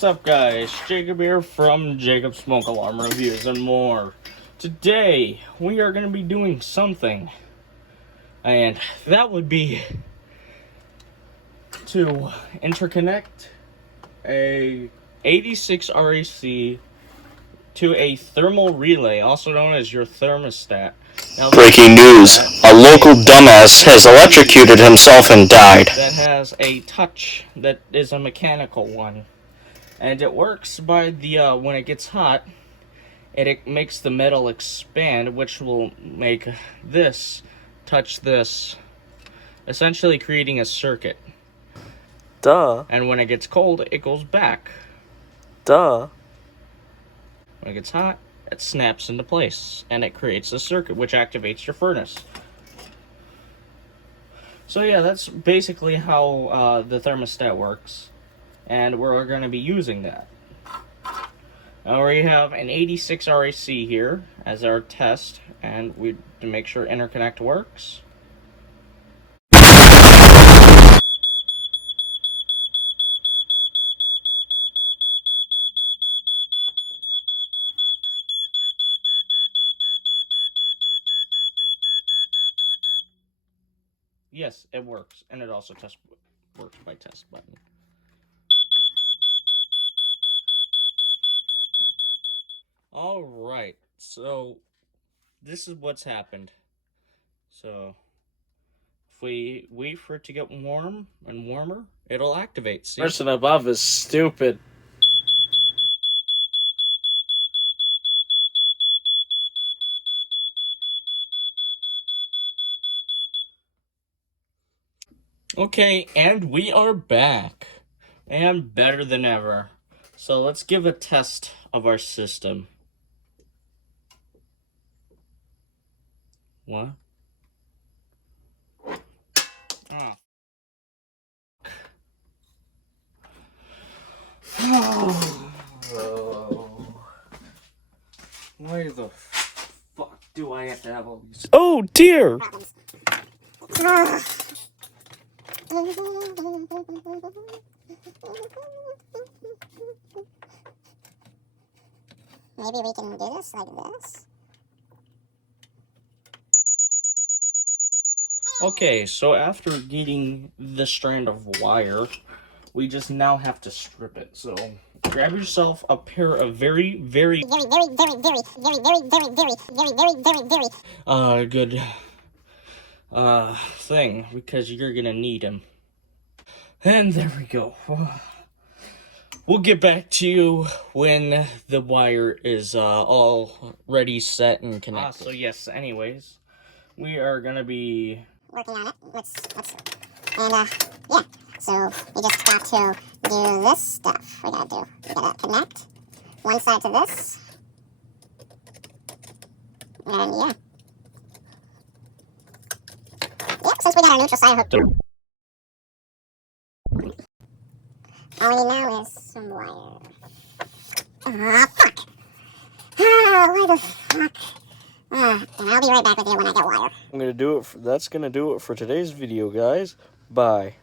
What's up, guys? Jacob here from Jacob Smoke Alarm Reviews and more. Today, we are going to be doing something, and that would be to interconnect a 86 RAC to a thermal relay, also known as your thermostat. Now, breaking news, a local dumbass has electrocuted himself and died. That has a touch that is a mechanical one. And it works by the, when it gets hot, it makes the metal expand, which will make this touch this, essentially creating a circuit. Duh. And when it gets cold, it goes back. Duh. When it gets hot, it snaps into place, and it creates a circuit, which activates your furnace. So yeah, that's basically how the thermostat works, and we're going to be using that. Now we have an 86 RAC here as our test, and to make sure interconnect works. Yes, it works, and it also works by test button. Alright, so this is what's happened. So if we wait for it to get warm and warmer, it'll activate. See? The person above is stupid. Okay, and we are back, and better than ever. So let's give a test of our system. What? Oh. Why the fuck do I have to have all these? Oh dear! Maybe we can do this like this. Okay, so after getting the strand of wire, we just now have to strip it. So grab yourself a pair of very good thing, because you're gonna need them. And there we go. We'll get back to you when the wire is all ready, set, and connected. So yes, anyways, we are gonna be working on it. And yeah. So we just got to do this stuff. We gotta connect one side to this. And yeah. Yep, since we got our neutral side hooked up. All we need now is some wire. Ah, fuck! Ah, why the fuck? And I'll be right back with you when I get wire. That's gonna do it for today's video, guys. Bye.